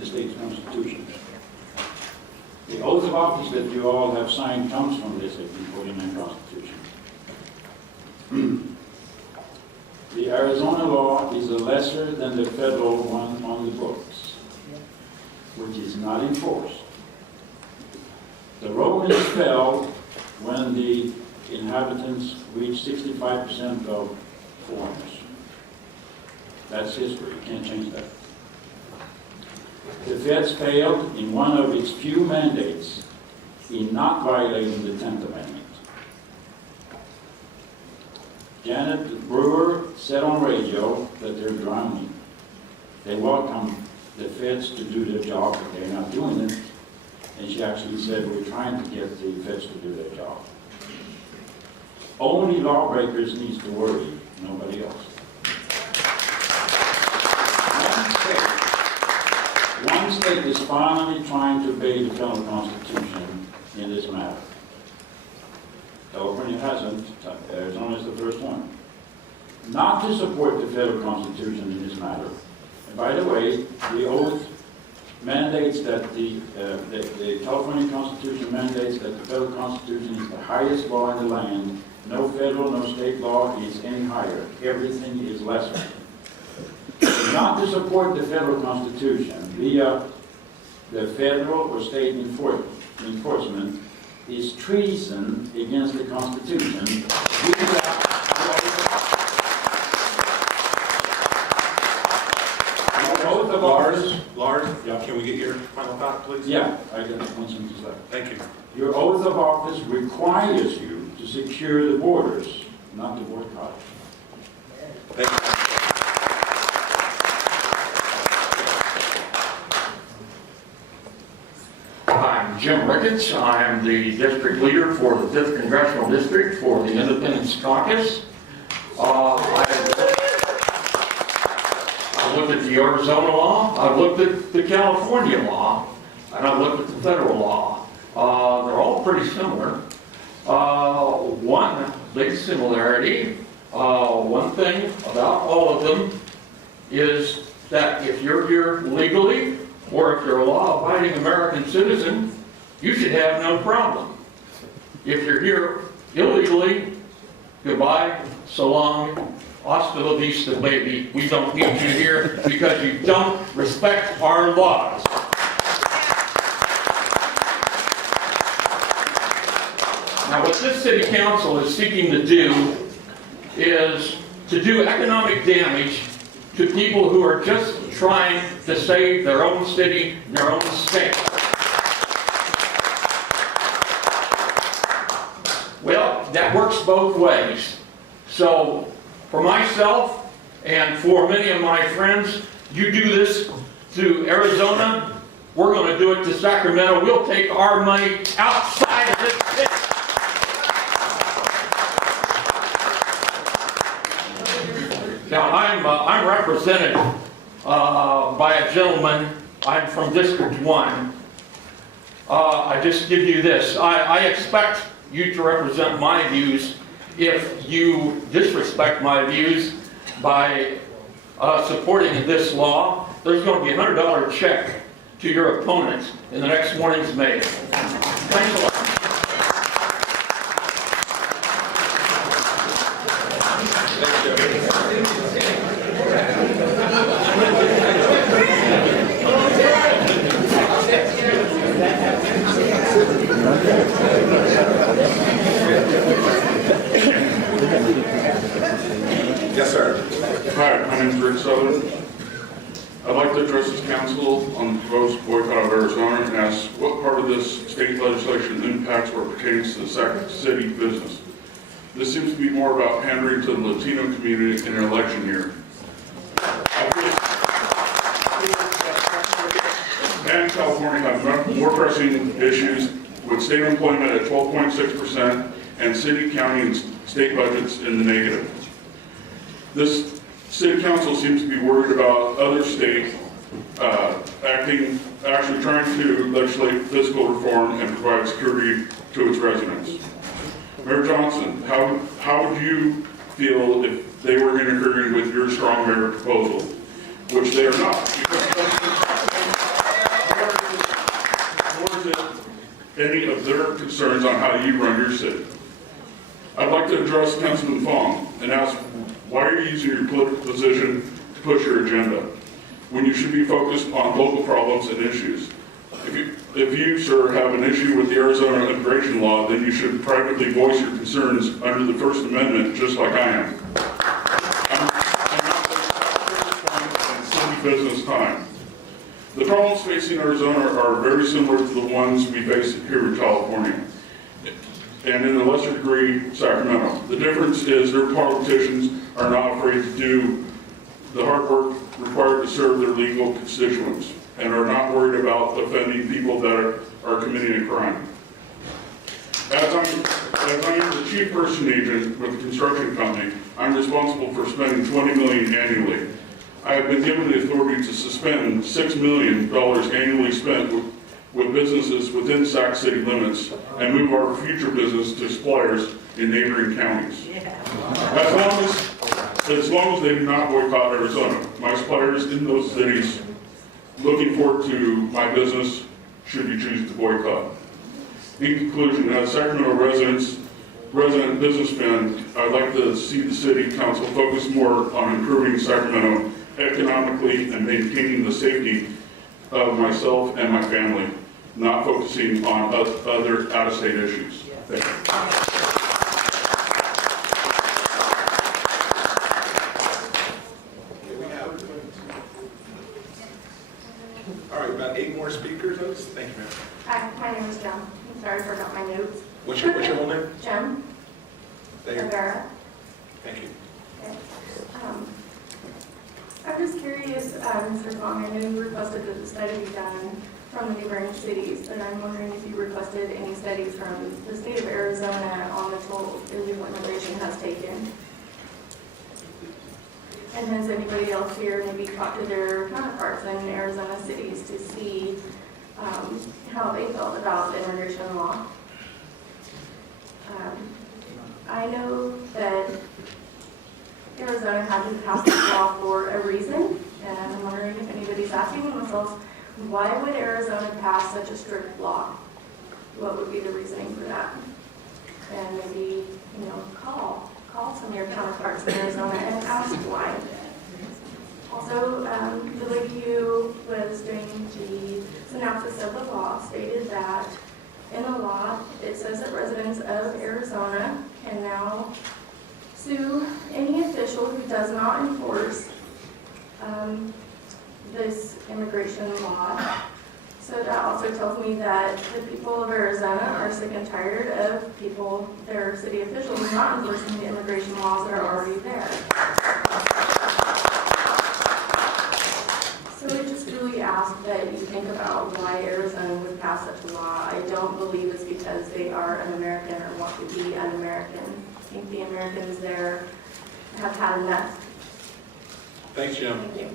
the state's constitution. The oath of office that you all have signed comes from this 1849 Constitution. The Arizona law is lesser than the federal one on the books, which is not enforced. The Romans fell when the inhabitants reached 65% of foreigners. That's history. You can't change that. The feds failed in one of its few mandates in not violating the 10th Amendment. Janet Brewer said on radio that they're drowning. They welcome the feds to do their job, but they're not doing it. And she actually said, we're trying to get the feds to do their job. Only lawbreakers needs to worry, nobody else. One state is finally trying to obey the federal constitution in this matter. California hasn't. Arizona is the first one. Not to support the federal constitution in this matter. And by the way, the oath mandates that the California Constitution mandates that the federal constitution is the highest law in the land. No federal, no state law is any higher. Everything is lesser. Not to support the federal constitution via the federal or state enforcement is treason against the Constitution. Lars, can we get your final thought, please? Yeah, I got one sentence left. Thank you. Your oath of office requires you to secure the borders, not to boycott. Thank you. I'm Jim Ricketts. I'm the district leader for the 5th Congressional District for the Independence Caucus. I looked at the Arizona law, I've looked at the California law, and I've looked at the federal law. They're all pretty similar. One big similarity, one thing about all of them is that if you're here legally, or if you're a law-abiding American citizen, you should have no problem. If you're here illegally, goodbye, so long, hasta la vista, baby. We don't need you here because you don't respect our laws. Now, what this city council is seeking to do is to do economic damage to people who are just trying to save their own city and their own state. Well, that works both ways. So, for myself and for many of my friends, you do this to Arizona, we're going to do it to Sacramento. We'll take our money outside of this city. Now, I'm represented by a gentleman. I'm from District 1. I just give you this. I expect you to represent my views. If you disrespect my views by supporting this law, there's going to be a $100 check to your opponent in the next morning's mail. Thanks a lot. Yes, sir. Hi, my name is Rick Southern. I'd like to address this council on the proposed boycott of Arizona and ask what part of this state legislation impacts or pertains to the Sacramento City business. This seems to be more about pandering to the Latino community in an election year. And California have more pressing issues with state employment at 12.6% and city, county, and state budgets in the negative. This city council seems to be worried about other states actually trying to legislate fiscal reform and provide security to its residents. Mayor Johnson, how would you feel if they were interfering with your strong mayor proposal, which they are not? any of their concerns on how you run your city. I'd like to address Councilman Fong and ask, why are you using your political position to push your agenda when you should be focused on local problems and issues? If you, sir, have an issue with the Arizona immigration law, then you should privately voice your concerns under the First Amendment, just like I am. I'm not wasting taxpayers' and city business time. The problems facing Arizona are very similar to the ones we face here in California, and in a lesser degree, Sacramento. The difference is their politicians are not afraid to do the hard work required to serve their legal constituents, and are not worried about offending people that are committing a crime. As I am the chief person agent with the construction company, I'm responsible for spending $20 million annually. I have been given the authority to suspend $6 million annually spent with businesses within Sac City limits and move our future business to suppliers in neighboring counties. As long as they do not boycott Arizona, my suppliers in those cities looking forward to my business should you choose to boycott. In conclusion, as Sacramento resident businessman, I'd like to see the city council focus more on improving Sacramento economically and maintaining the safety of myself and my family, not focusing on other out-of-state issues. Thank you. All right, about 8 more speakers. Thank you, ma'am. Hi, my name is Jem. I'm sorry I forgot my notes. What's your whole name? Jem There. Rivera. Thank you. Okay. I'm just curious, Mr. Fong, I know you requested that the study be done from the neighboring cities, but I'm wondering if you requested any studies from the state of Arizona on the toll illegal immigration has taken. And has anybody else here maybe talked to their counterparts in Arizona cities to see how they felt about the immigration law? I know that Arizona had to pass this law for a reason, and I'm wondering if anybody's asking themselves, why would Arizona pass such a strict law? What would be the reasoning for that? And maybe, call some of your counterparts in Arizona and ask why. Also, the lady who was doing the synopsis of the law stated that in the law, it says that residents of Arizona can now sue any official who does not enforce this immigration law. So that also tells me that the people of Arizona are sick and tired of their city officials not enforcing the immigration laws that are already there. So I just really ask that you think about why Arizona would pass such a law. I don't believe it's because they are un-American or want to be un-American. I think the Americans there have had enough. Thanks, Jim. Thank you.